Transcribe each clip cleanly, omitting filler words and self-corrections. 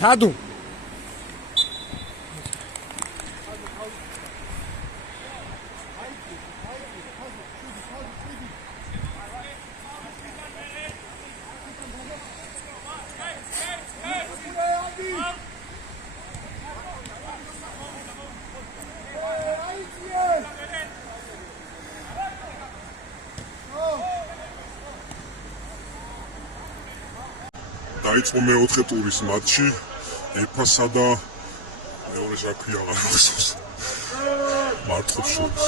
Tadu. დაიწყო მეოთხე ტურის მატჩი ეფასა და მეორე ჟაქვი აღარ ახსოვს მარტყოფს შორის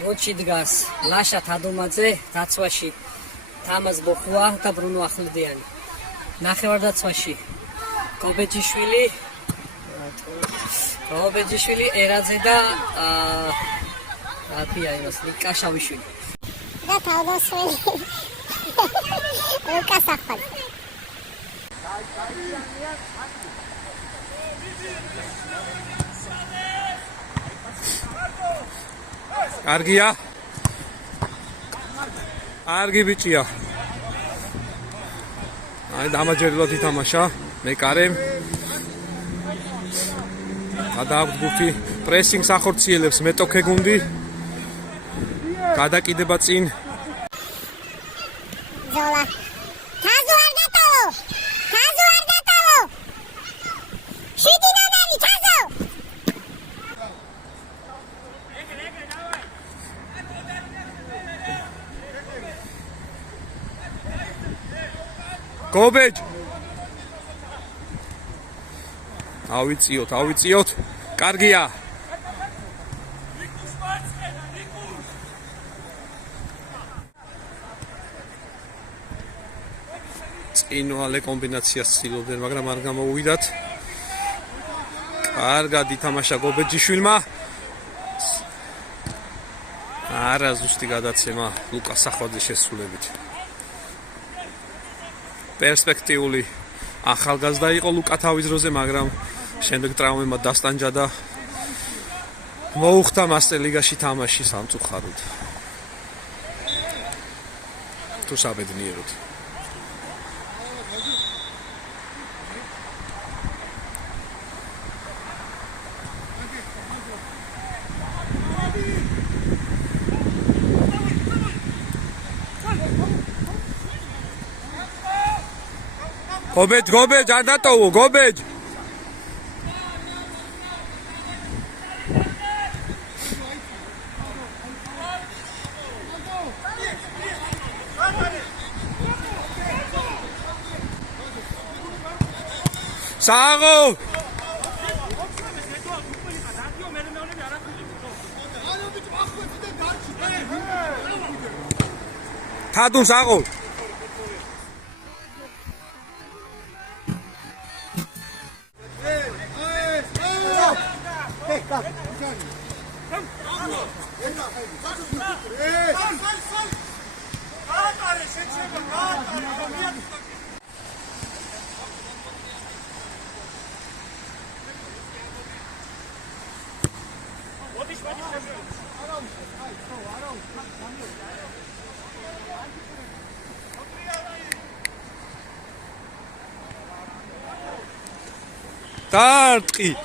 მოჩი დგას ლაშა თადუმაძე დაცვაში თამაზ ბოხუა და ბრუნო ახვლედიანი ნახევარდაცვაში გობეჯიშვილი ერაძე და აფია იმას ლიკაშავიშვილი და თავდასველი ლუკას ახალ კარგია კარგი ბიჭია აი დამაჯერებლად ითამაშა მეკარემ გადააქვთ გუნდი პრესინგს ახორციელებს მეტოქე გუნდი გადაკიდება წინ ზოლა თაზო არ გატოვო შვიდი ნომერი თაზო გობეჯ ავიწიოთ კარგია წინვალე კომბინაციას ცდილობდნენ, მაგრამ არ გამოუვიდათ. კარგად ითამაშა გობეჯიშვილმა. არა ზუსტი გადაცემა ლუკას ახვალძის შესრულებით. პერსპექტიული ახალგაზრდა იყო ლუკა თავის დროზე, მაგრამ შემდეგ ტრავმებმა დასტანჯა და მოუხდა მასტერ ლიგაში თამაში სამწუხაროდ. თუ საბედნიეროდ. გობეჯ არ დატოვო გობეჯ საღო თადუ საღო Tartqi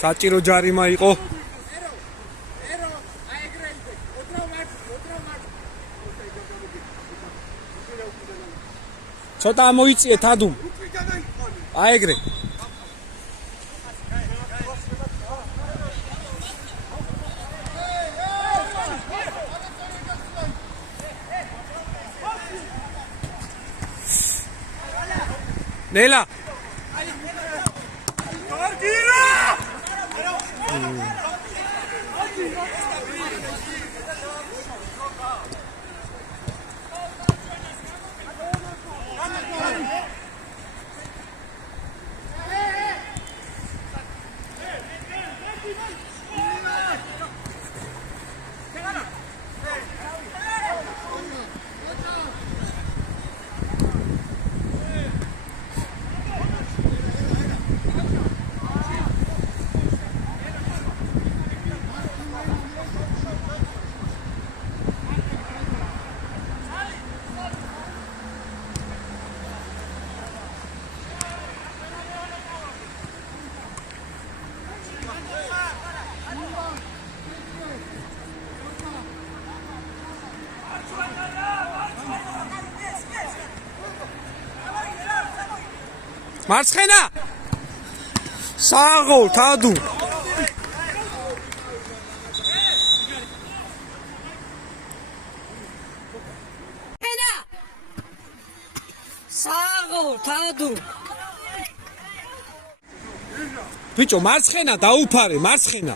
საჭირო ჯარიმა იყო ცოტა მოიწიე თადუ აეგრე ნელა მარცხენა საღოლ თადუ საღოლ თადუ ბიჭო მარცხენა დაუფარე მარცხენა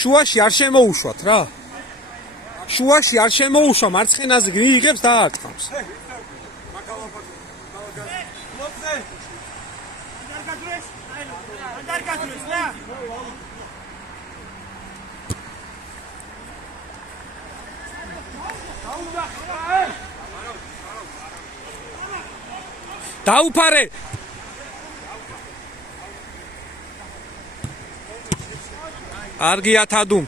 შუაში არ შემოუშვათ რა შუაში არ შემოუშვა მარცხენაზე გიიგებს და არტყავს დაუფარე არგია თადუმ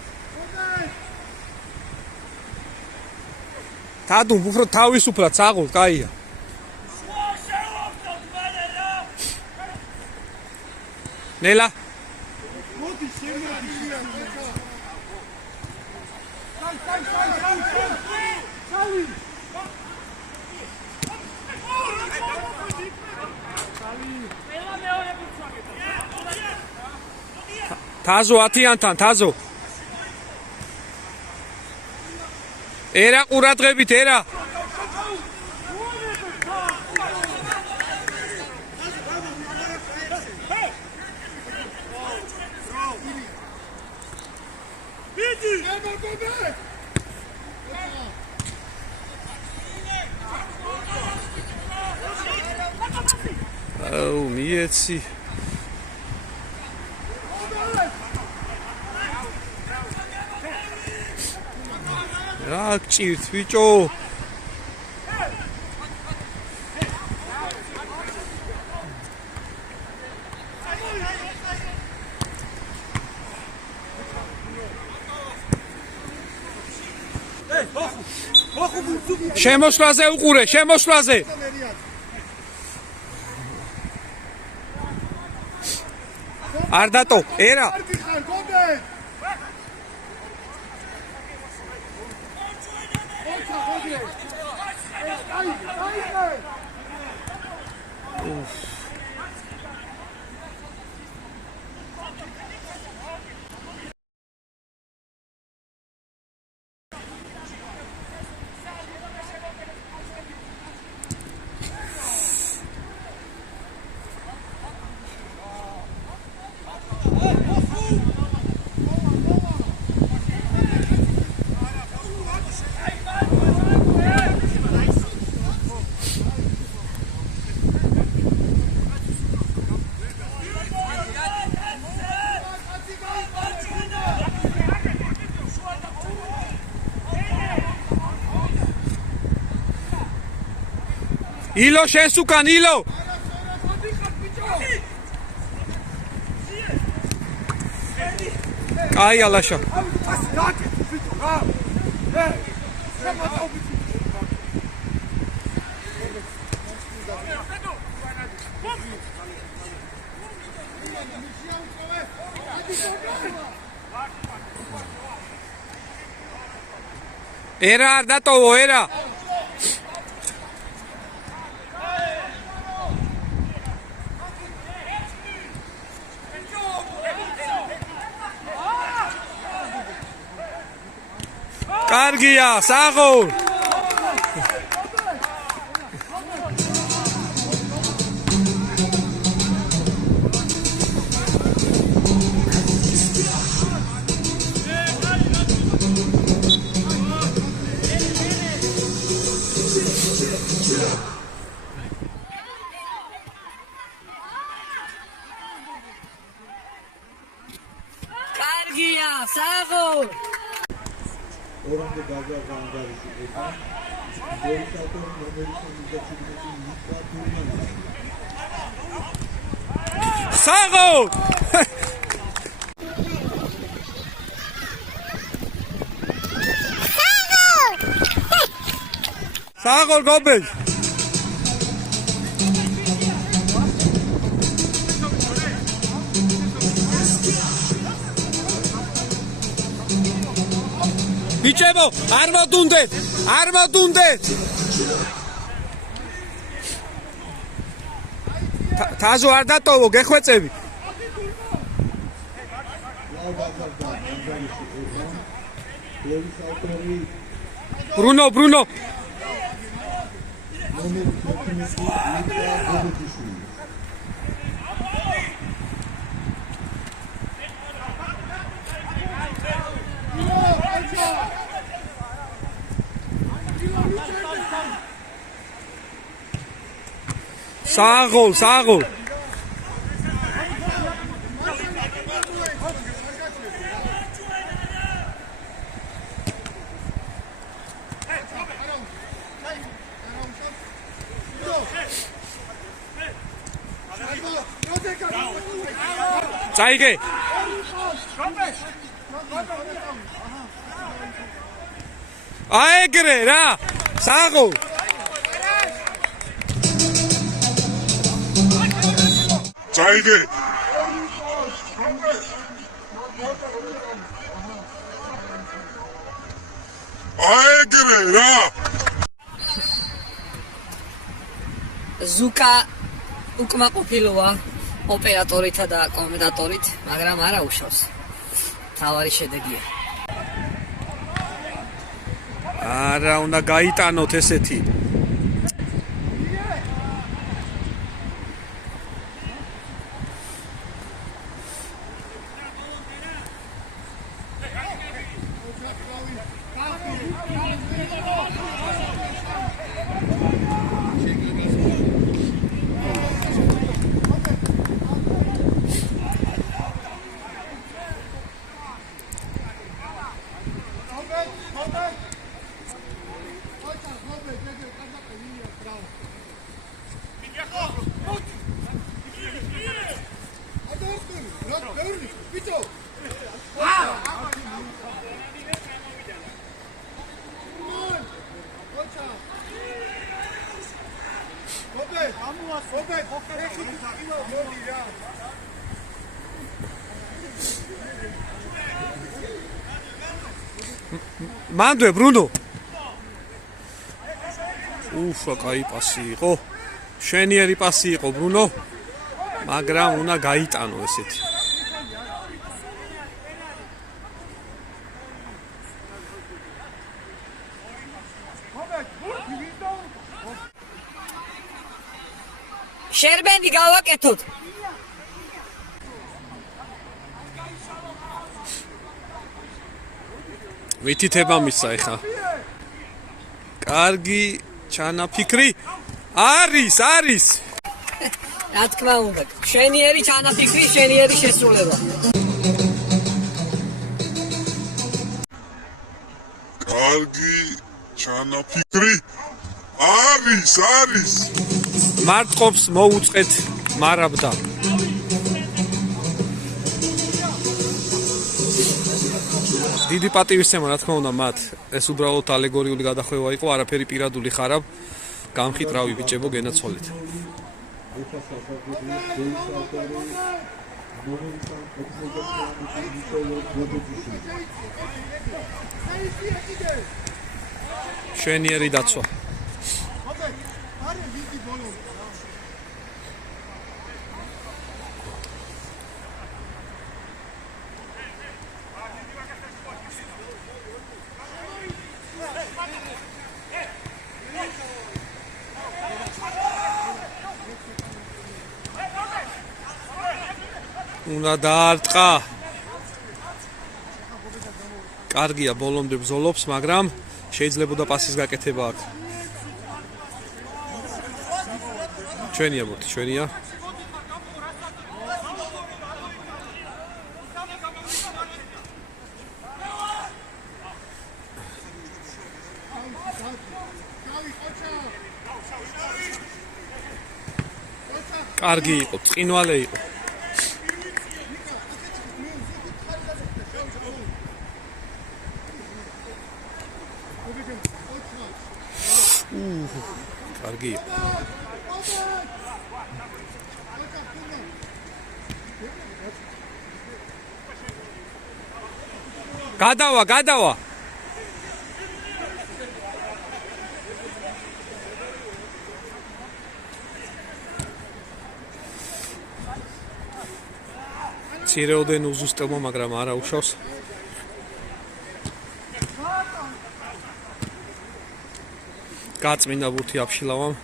თადუმ უფრო თავისუფლად საღოლ კაია ნელა თაზო ათიანთან თაზო ერა ყურადღებით ერა აუ მიეცი რა გჭირთ ბიჭო შემოსვლაზე უყურე შემოსვლაზე არ დატო ერა ილო შენს უკან ილო კაი ალაშა ერა არ დატოვო ერა კარგია საღოლ კარგია საღოლ ორამდე გაგა ანგარიშდება. ძირითადად მოდერნიზაციის საღოლ საღოლ გობელ ბიჭებო, არ მოდუნდეთ! არ მოდუნდეთ! თაზო არ დატოვო, გეხვეწები. ბრუნო საღოლ წაიგე აეგრე რა საღოლ წაიგე აეგრე რა ზუკა უკმაყოფილოა ოპერატორითა და კომენტატორით, მაგრამ არა უშავს. თავარი შედეგია. არა უნდა გაიტანოთ ესეთი მანდვე ბრუნო უფა კაი პასი იყო შენიერი პასი იყო ბრუნო მაგრამ უნდა გაიტანო ესეთი შერბენდი გავაკეთოთ მითითება მისცა ეხა კარგი ჩანაფიქრი არის რა თქმა უნდა შენიერი ჩანაფიქრი შენიერი შესრულება კარგი ჩანაფიქრი არის მარტყოფს მოუწყეთ მარაბდა დიდი პატივისცემა რა თქმა უნდა მათ ეს უბრალოდ ალეგორიული გადახვევა იყო არაფერი პირადული ხარ გამხიტრავი ბიჭებო გენაცვალეთ შენიერი დაცვა უნდა დაარტყა კარგია ბოლომდე ბრძოლობს მაგრამ შეიძლებოდა პასის გაკეთება აქ ჩვენია მოდი ჩვენია კარგი იყო წინვალე იყო კარგი გადავა მცირეოდენ უზუსტელმა, მაგრამ არ აუშავს. გაწმინდა ბურთი აფშილავამ.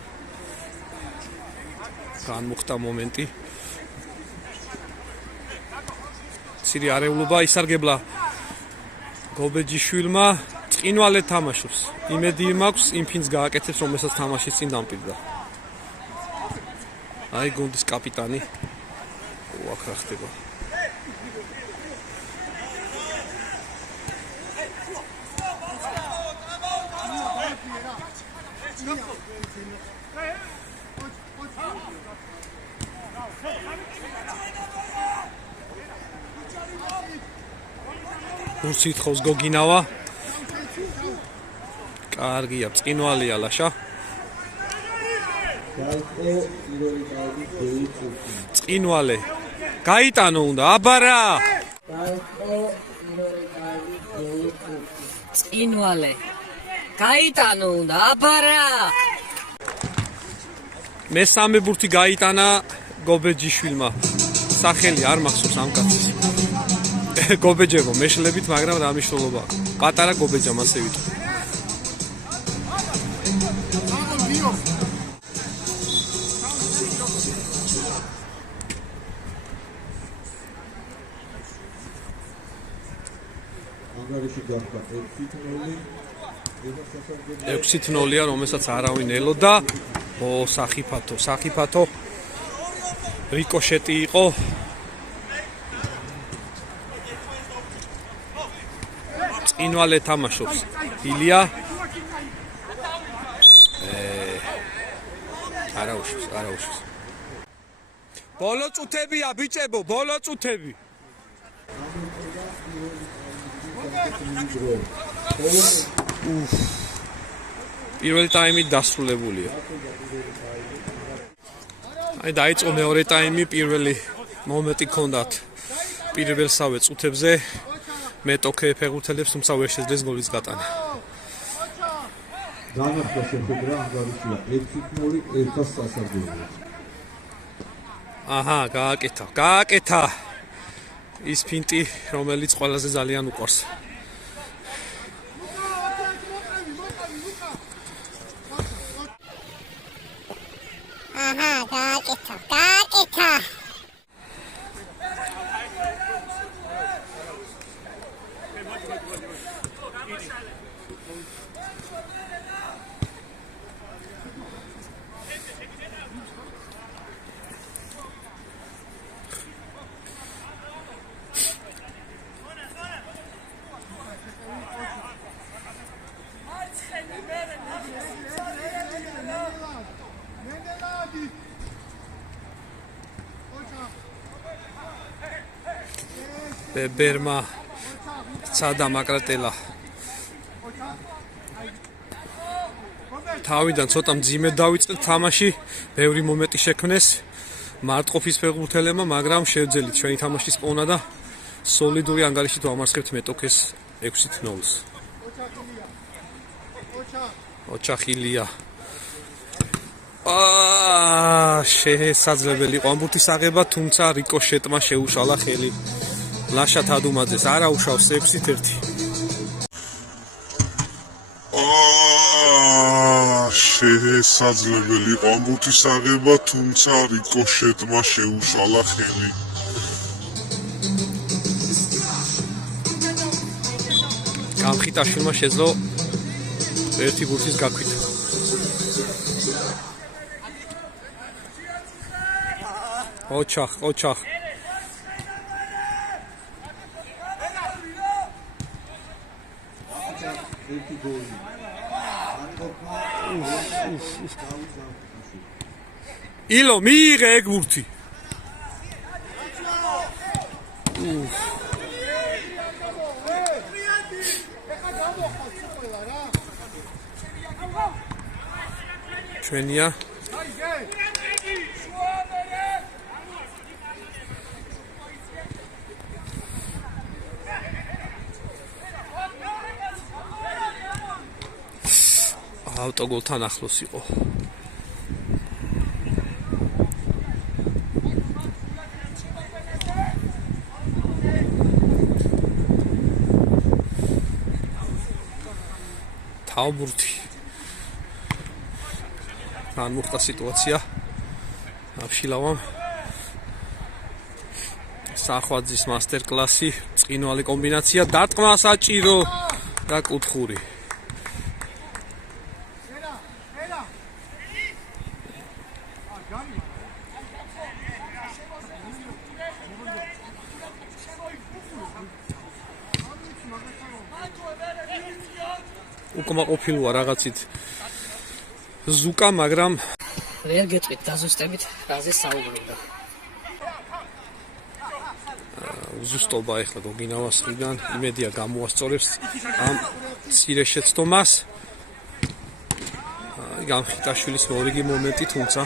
განმუხტა მომენტი. ცირე არეულობა ისარგებლა გობეჯიშვილმა. წინვალე თამაშობს. იმედი მაქვს იმ ფინს გააკეთებს, რომელსაც თამაშის წინ დამპირდა. აი გუნდის კაპიტანი. აქ რა ხდება? გუნდს ითხოვს გოგინავა. კარგია, წინვალეა ლაშა. წინვალე. გაიტანო უნდა, აბარა. წინვალე. გაიტანო უნდა, აბარა. მესამე ბურთი გაიტანა გობეჯიშვილმა. სახელი არ მახსოვს ამ კაცის. გობეჯებო მეშლებით, მაგრამ რა მნიშვნელობა აქვს? პატარა გობეჯამ ასე ვიტყვი. ანგარიში გახდა 6-0. 6-0-ია, რომელსაც არავინ ელოდა. სახიფათო. რიკოშეტი იყო. წინვალე თამაშობს. ილია. არაუშავს. ბოლო წუთებია ბიჭებო, ბოლო წუთები. პირველი ტაიმი დასრულებულია. აი დაიწყო მეორე ტაიმი, პირველი მომენტი ჰქონდათ პირველსავე წუთებზე. მეტოქე ფეხბურთელებს, თუმცა ვერ შეძლეს გოლის გატანა. განახლდა შეხვედრა ანგარიშია 6-0 ერთას სასარგებლოდ. აჰა, გააკეთა. ის ფინტი, რომელიც ყველაზე ძალიან უყვარს. აჰა, გააკეთა. ბერმა ცადა მაკრატელა თავიდან ცოტა მძიმედ დავიწყეთ თამაში, ბევრი მომენტი შექმნეს მარტყოფის ფეხბურთელებმა, მაგრამ შევძელით ჩვენი თამაშის პოვნა და სოლიდური ანგარიშით ვამარცხებთ მეტოქეს 6-0-ს. ოჩახილია. შესაძლებელი იყო ამ ბურთის აღება, თუმცა რიკოშეტმა შეუშალა ხელი. ლაშა თადუმაძეს არ აუშავს 6-1. შესაძლებელი იყო ამ ბურთის აღება, თუმცა რიკოშეტმა შეუშალა ხელი. გამხიტაშვილმა შეძლო ერთი ბურთის გაქვითა. ოჩახ. ერთი გოლი. ილო მიიღე ეგ ბურთი. ჩვენია ავტოგოლთან ახლოს იყო. თავბურთი. თან მოხდა სიტუაცია. აფშილავამ სახვაძის მასტერ კლასი, წინვალი კომბინაცია, დარტყმა საჭირო და კუთხური. უკმაყოფილოა რაღაცით ზუკა, მაგრამ ვერ გეტყვით დაზუსტებით რაზე საუბრობდა. ზუსტობა ეხლა გოგინავას მხრიდან, იმედია გამოასწორებს ამ მცირე შეცდომას. გამხიტაშვილის მორიგი მომენტი, თუმცა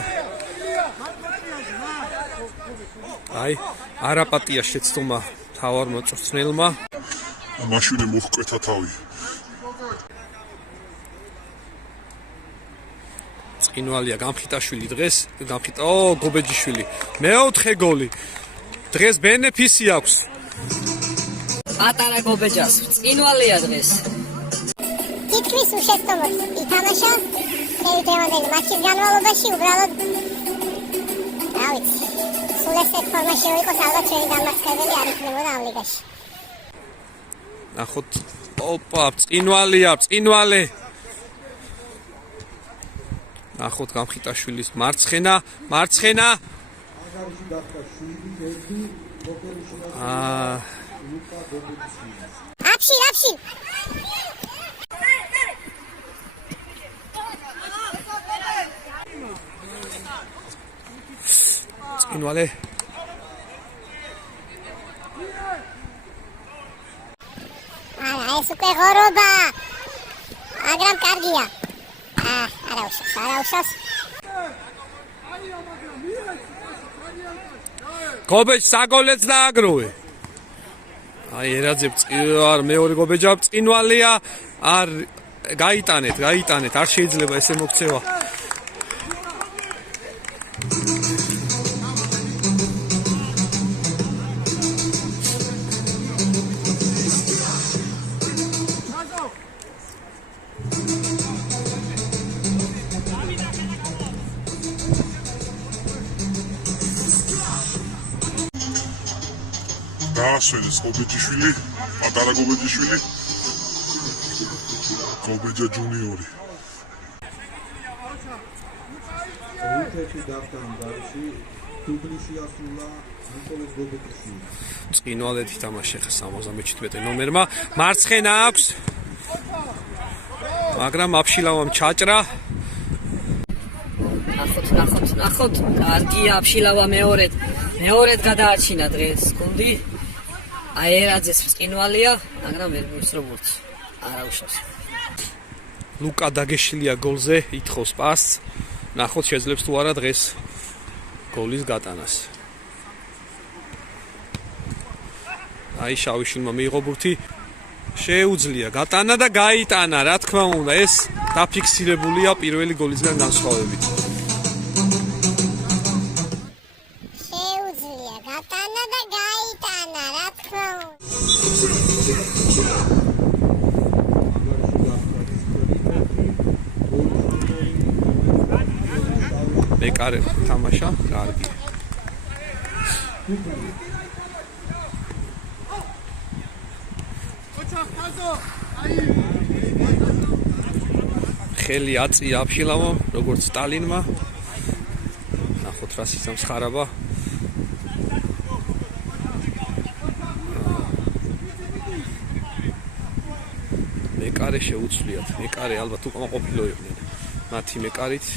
არაპატია შეცდომა თავარმა მწვრთნელმა. მაშინ მოჰკვეთა თავი. წინვალია გამხიტაშვილი დღეს, გობეჯიშვილი. მეოთხე გოლი. დღეს ბენეფისი აქვს. პატარა გობეჯას წინვალია დღეს. თითქმის უშეცდომოდ ითამაშა დღევანდელი მატჩის განმავლობაში, უბრალოდ რა ვიცი, სულ ესეთ ფორმაში რო იყოს, ალბათ ჩვენი დამარცხებელი არ იქნებოდა ამ ლიგაში. ნახოთ, ოპა, წინვალე. ნახოთ გამხიტაშვილის მარცხენა. აფშილ. წინვალე. ეს უკვე ღორობა. მაგრამ კარგია. არაუშავს. გობეჯ საგოლეც დააგროვე. ერაძე მეორე გობეჯა წინვალია. არ გაიტანეთ, არ შეიძლება ესე მოქცევა. დაასვენეს გობეჯიშვილი, პატარა გობეჯიშვილი, გობეჯა ჯუნიორი. რუსეთში დაფთან გარში თბილისში ასულა ნიკოლოზ გობეჯიშვილი. წინვალეთი თამაში ხა 77 ნომერმა. მარცხენა აქვს. მაგრამ აფშილავამ ჩაჭრა. ნახოთ. კარგია აფშილავა მეორედ გადაარჩინა დღეს გუნდი. ერაძეს წინვალია, მაგრამ ვერ მისრობურთ. არაუშავს. ლუკა დაგეშილია გოლზე, ითხოვს პასს. ნახოთ შეძლებს თუ არა დღეს გოლის გატანას. შავიშვილმა მიიღო ბურთი. შეუძლია გატანა და გაიტანა, რა თქმა უნდა, ეს დაფიქსირებულია პირველი გოლისგან განსხვავებით. მეკარე თამაშა, კარგი. ხელი აწია აფშილავამ, როგორც სტალინმა. ნახოთ რა სიცამს ხარაბა. მეკარე შეუცვლიათ. მეკარე ალბათ უკმაყოფილო იყვნენ. მათი მეკარით,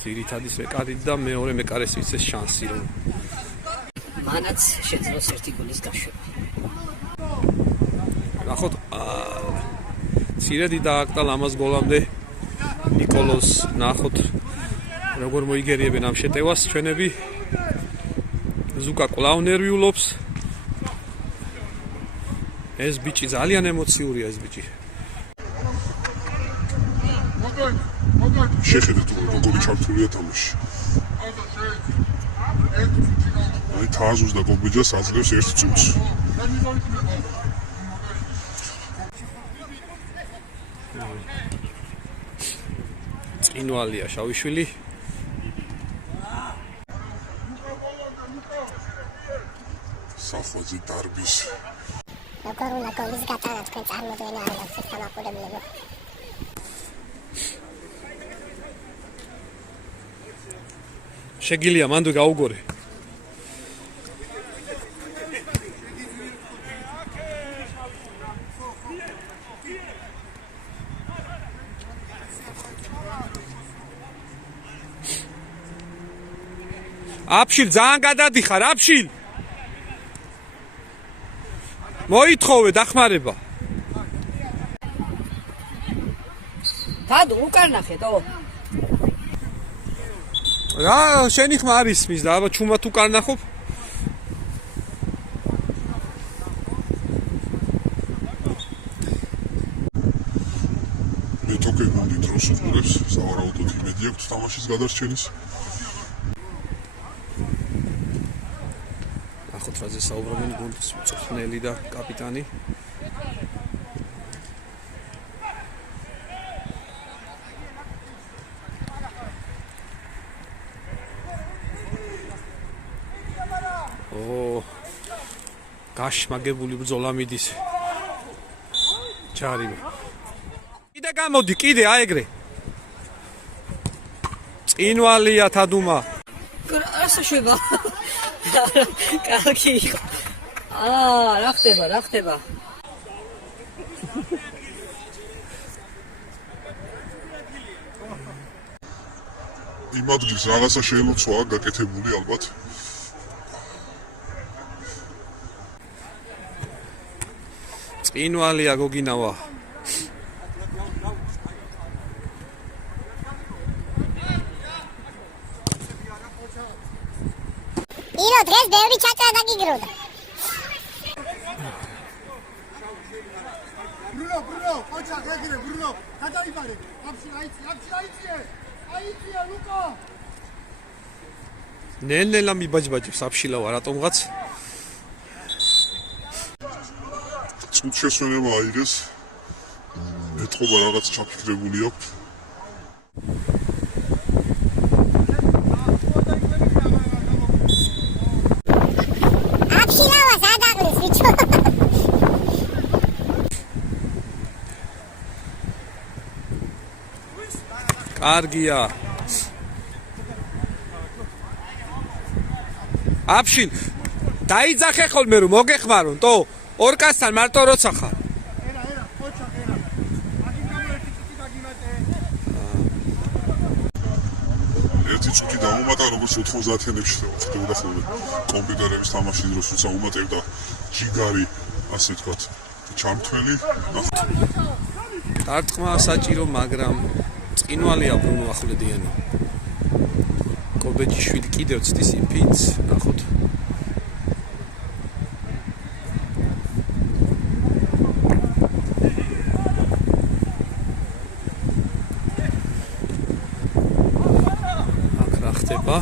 ძირითადის მეკარით და მეორე მეკარეს მისცეს შანსი, რომ მანაც შეძლოს ერთი გოლის გაშვება. ნახოთ, ცირედი დააკტა ლამაზ გოლამდე ნიკოლოზ. ნახოთ როგორ მოიგერიებენ ამ შეტევას ჩვენები. ზუკა კვლავ ნერვიულობს. ეს ბიჭი ძალიან ემოციურია, ეს ბიჭი. შეხედეთ როგორი ჩართულია თამაში. თაზუს და გობეჯას აძლევს ერთ წუთს. წინვალია შავიშვილი. სახვაზე დარბის როგორ უნდა გოლის გატანა თქვენ წარმოდგენა არ აქვს სამაყურებლებო. შეგილია მანდ გაუგორე. აფშილ ძალიან გადადიხარ აფშილ. მოითხოვე დახმარება. დადო უკან ნახეთო. რა შენი ხმა არის მის და აბა ჩუმად უკან ნახობ. მე თოკე გუნდი დროს უყურებს სავარაუდოდ იმედი აქვს თამაშის გადარჩენის. ახოთ რაზე საუბრობენ გუნდის მწვრთნელი და კაპიტანი. გაშმაგებული ბრძოლა მიდის. ჩარიმა. კიდე გამოდი, კიდე აეგრე. წინვალია თადუმა. ასე შვება. კარგი იყო. რა ხდება, რა ხდება? იმ ადგილს რაღაცა შეელოცვა გაკეთებული ალბათ. წინვალია გოგინავა. ირო დღეს ბევრი ჩაჭრა დაგიგროვდა. ბრუნო, ოჩა გეგრე, ბრუნო, გადაიბარე. აფში აიწია, ლუკა. ნელ-ნელა მიბაჯბაჯებს აფშილავა რატომღაც. წუთ შესვენება აიღეს. ეთყობა რაღაც ჩაფიქრებული აქვს. აფშილავას ადაღლის ბიჭო. კარგია. აფშილ დაიძახე ხოლმე რომ მოგეხმარონ, თო ორკასთან მარტო როცა ხარ. ოჩა, აგი გამერტი წუთი დაგიმატე. ერთი წუთი დაუმატა როგორც 90-იანებში ხდებოდა ხოლმე კომპიუტერების თამაშის დროს, თუმცა უმატებდა ჯიგარი, ასე ვთქვათ, ჩამთველი. დარტყმა საჭირო, მაგრამ წინვალია ბრუნო ახვლედიანი. კობეჯიშვილი კიდევ ცდის იმპიც, ნახოთ. აქ რა ხდება?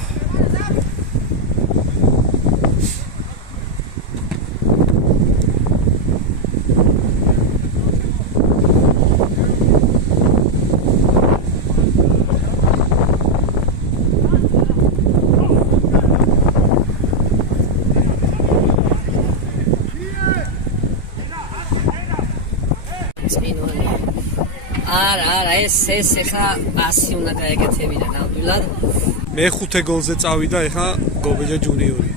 არა, ეს ეხა 100 უნდა გაეკეთებინა ნამდვილად. მეხუთე გოლზე წავიდა ეხა გობეჯა ჯუნიორი.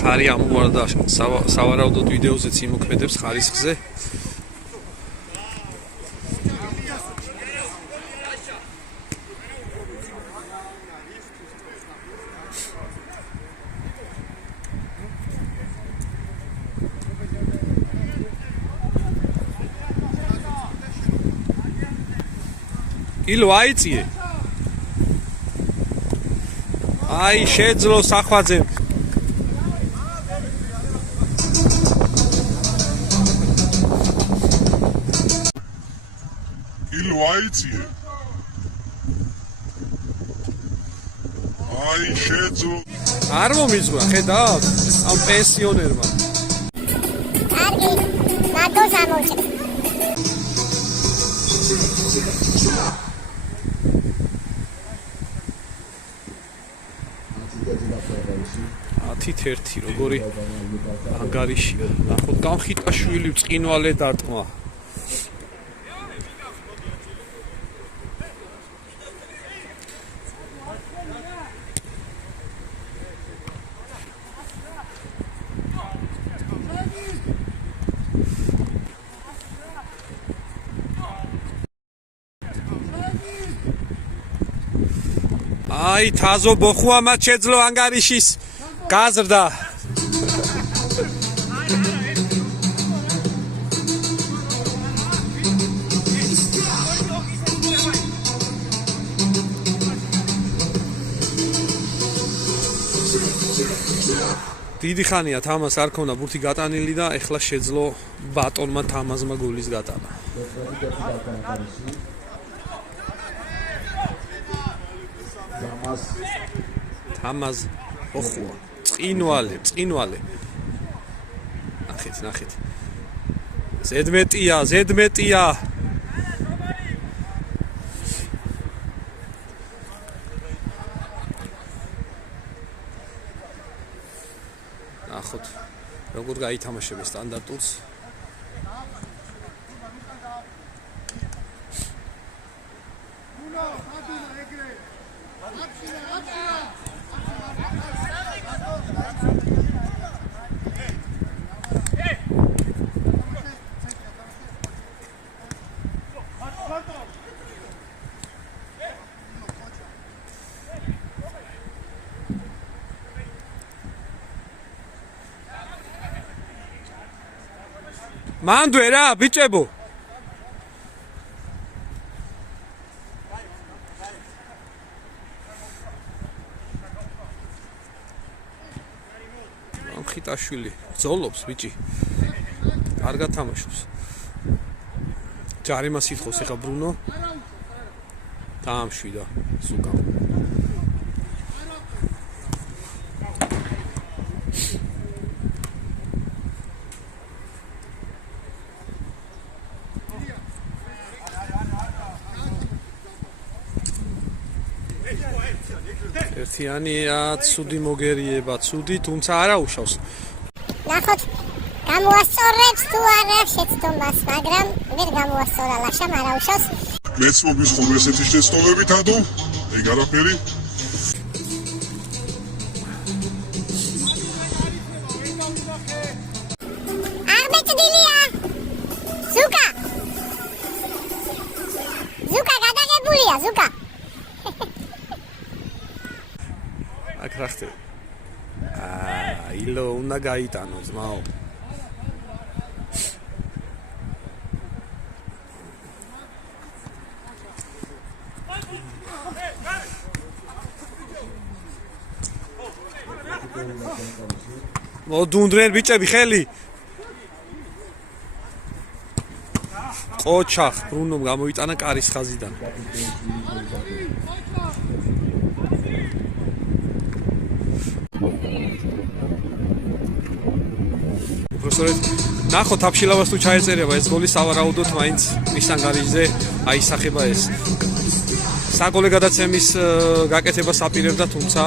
ხარი ამოვარდა სავარაუდოდ ვიდეოზეც იმოქმედებს ხარისხზე. ილო აიწიე. აი შეძლო სახვაძემ. ილო აიწიე. აი შეძლო. არ მომიძღვა, ხედავთ? ამ პენსიონერმა. კარგი, მადლობს ამოჭრ. ათით ერთი როგორი ანგარიშია. ნახოთ გამხიტაშვილი წინვალე დარტყმა. აი თაზო ბოხუამაც შეძლო ანგარიშის გაზრდა. დიდი ხანია თამას არ ქონა ბურთი გატანილი და ეხლა შეძლო ბატონმა თამაზმა გოლის გატანა. თამაზ ოხუა წინვალე ნახეთ ზედმეტია ნახოთ როგორ გაითამაშებს სტანდარტულს. მანდვე რა ბიჭებო ამხიტაშვილი ბრძოლობს ბიჭი კარგად თამაშობს ჯარიმას ითხოვს ეხა ბრუნო დაამშვიდა სუკა ერთიანია ცუდი მოგერიება ცუდი თუმცა არა უშავს ნახოთ გამოასწორებს თუ არა შეცდომას მაგრამ ვერ გამოასწორა ლაშამ არა უშავს მეც მოგისხომ ესეთი შეცდომები თადო ეგ არაფერი აღმეჭდილია ზუკა გადაღებულია ზუკა აქ რა ხდება? ილო უნდა გაიტანო ძმაო. მოდუნდრენ ბიჭები ხელი. ყოჩახ ბრუნომ გამოიტანა კარის ხაზიდან. პროფესორეთ, ნახო თაფშილავას თუ ჩაეწერება ეს გოლი სავარაუდოდ მაინც მის ანგარიშზე აისახება ეს. საგოლე გადაცემის გაკეთებას აპირებდა, თუმცა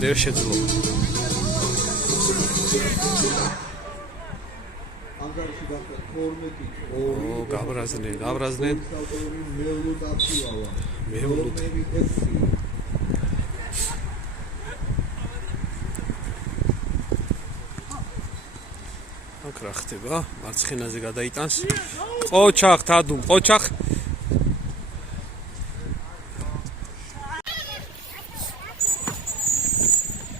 ვერ შეძლო. ანგარიში გახდა 12-ით. გაბრაზდნენ. მეულოდ აფშილავა. მეულოდ. აქ რა ხდება? მარცხენაზე გადაიტანს. ყოჩახ თადუმ, ყოჩახ.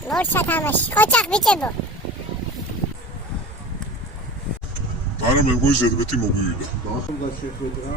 მორჩა თამაში. ყოჩახ ბიჭებო. არა მე მგონი ზედმეტი მოგვივიდა. ახლა შეხვედრა